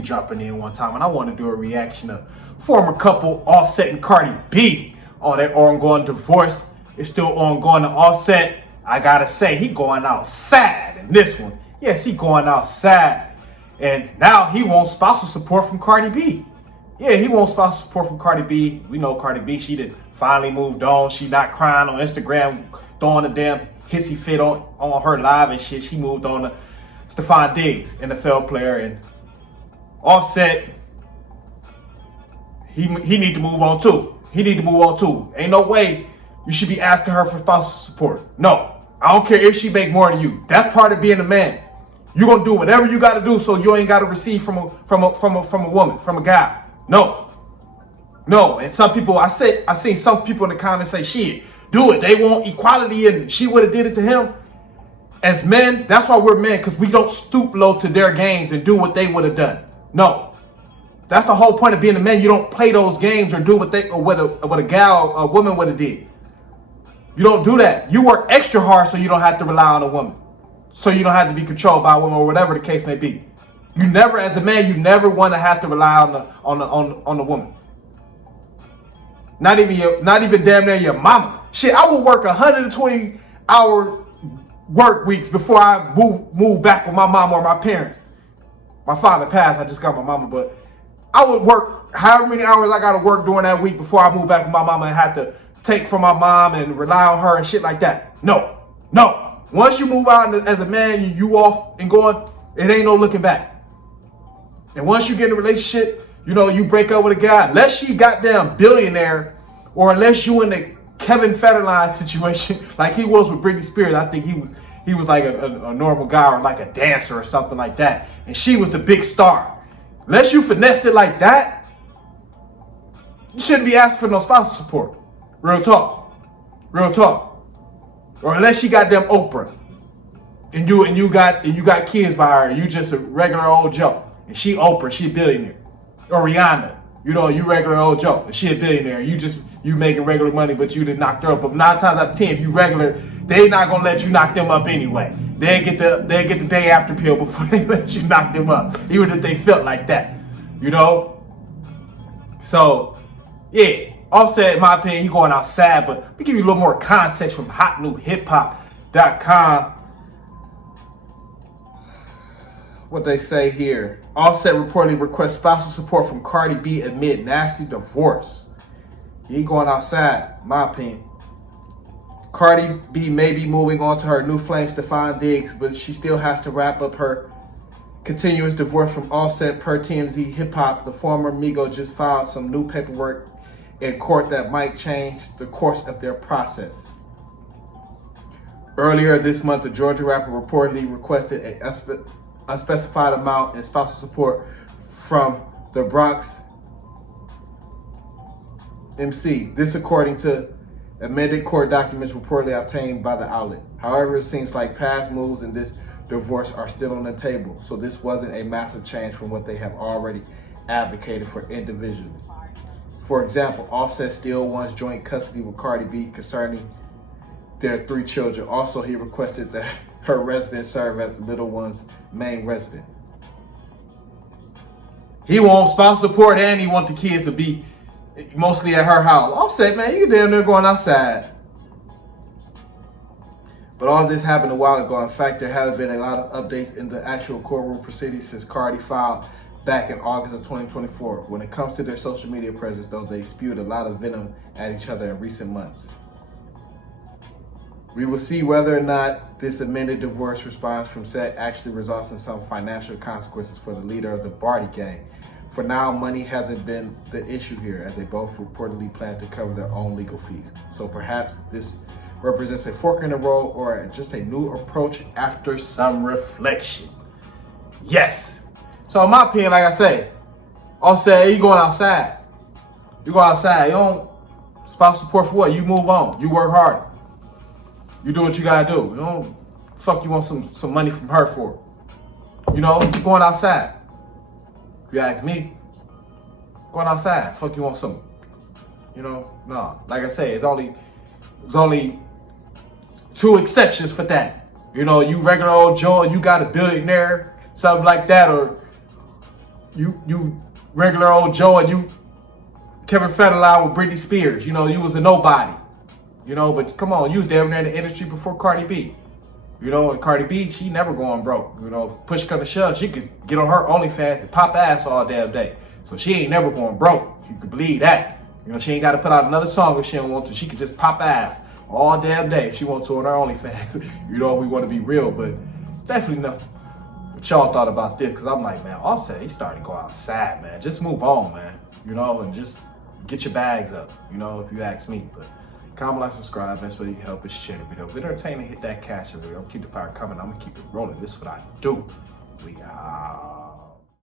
be dropping in one time, and I want to do a reaction to former couple Offset and Cardi B on their ongoing divorce. It's still ongoing. The Offset, I gotta say, he going out sad in this one. Yes, he going out sad, and now he wants spousal support from Cardi B. Yeah, he wants spousal support from Cardi B. We know Cardi B, she done finally moved on. She not crying on Instagram, throwing a damn hissy fit on her live and shit. She moved on to Stephon Diggs, NFL player, and Offset, he need to move on too. He need to move on too. Ain't no way you should be asking her for spousal support. No, I don't care if she make more than you. That's part of being a man. You gonna do whatever you gotta do so you ain't gotta receive from a woman, from a guy. No. And some people, I seen some people in the comments say, shit, do it. They want equality, and she would have did it to him. As men, that's why we're men, because we don't stoop low to their games and do what they would have done. No. That's the whole point of being a man. You don't play those games or do what a gal, a woman would have did. You don't do that. You work extra hard so you don't have to rely on a woman. So you don't have to be controlled by a woman or whatever the case may be. You never, as a man, you never want to have to rely on the woman. Not even damn near your mama. Shit, I would work 120-hour work weeks before I move back with my mom or my parents. My father passed. I just got my mama, but I would work however many hours I got to work during that week before I move back with my mama and have to take from my mom and rely on her and shit like that. No. Once you move out as a man, you off and going, it ain't no looking back. And once you get in a relationship, you break up with a guy, unless she goddamn billionaire, or unless you in the Kevin Federline situation like he was with Britney Spears. I think he was like a normal guy or like a dancer or something like that, and she was the big star. Unless you finesse it like that, you shouldn't be asking for no spousal support. Real talk. Or unless she got them Oprah, and you got kids by her, and you just a regular old Joe, and she Oprah, she a billionaire, or Rihanna, you regular old Joe, and she a billionaire. You making regular money, but you didn't knock her up. But 9 times out of 10, if you regular, they not gonna let you knock them up anyway. They get the day after pill before they let you knock them up, even if they felt like that, So, yeah. Offset, in my opinion, he going out sad, but let me give you a little more context from hotnewhiphop.com. What they say here. Offset reportedly requests spousal support from Cardi B amid nasty divorce. He going outside, in my opinion. Cardi B may be moving on to her new flame, Stephon Diggs, but she still has to wrap up her continuous divorce from Offset. Per TMZ Hip Hop, the former Migo just filed some new paperwork in court that might change the course of their process. Earlier this month, the Georgia rapper reportedly requested an unspecified amount in spousal support from the Bronx MC. This according to amended court documents reportedly obtained by the outlet. However, it seems like past moves in this divorce are still on the table, so this wasn't a massive change from what they have already advocated for individually. For example, Offset still wants joint custody with Cardi B concerning their 3 children. Also, he requested that her resident serve as the little one's main resident. He wants spousal support, and he wants the kids to be mostly at her house. Offset, man, you damn near going outside. But all this happened a while ago. In fact, there have been a lot of updates in the actual courtroom proceedings since Cardi filed back in August of 2024. When it comes to their social media presence, though, they spewed a lot of venom at each other in recent months. We will see whether or not this amended divorce response from Set actually results in some financial consequences for the leader of the Barty gang. For now, money hasn't been the issue here, as they both reportedly plan to cover their own legal fees. So perhaps this represents a fork in the road or just a new approach after some reflection. Yes. So in my opinion, like I say, Offset, you going outside. You go outside. You don't spousal support for what? You move on. You work hard. You do what you gotta do. You don't fuck you want some money from her for. You going outside. If you ask me, going outside. Fuck you want some. No. Like I say, it's only 2 exceptions for that. You regular old Joe and you got a billionaire, something like that, or you regular old Joe, and you Kevin Federline with Britney Spears. You know, you was a nobody. You know, but come on, you was damn near in the industry before Cardi B. You know, and Cardi B, she never going broke. You know, if push come to shove, she could get on her OnlyFans and pop ass all damn day. So she ain't never going broke. You could believe that. You know, she ain't got to put out another song if she don't want to. She could just pop ass all damn day if she wants to on her OnlyFans. You know, we want to be real, but definitely know what y'all thought about this. Because I'm like, man, Offset, he starting to go outside, man. Just move on, man. You know, and just get your bags up, you know, if you ask me. But comment, like, subscribe. Best way you can help is share the video. If it's entertaining, hit that cash video. Keep the fire coming. I'm going to keep it rolling. This is what I do. We out.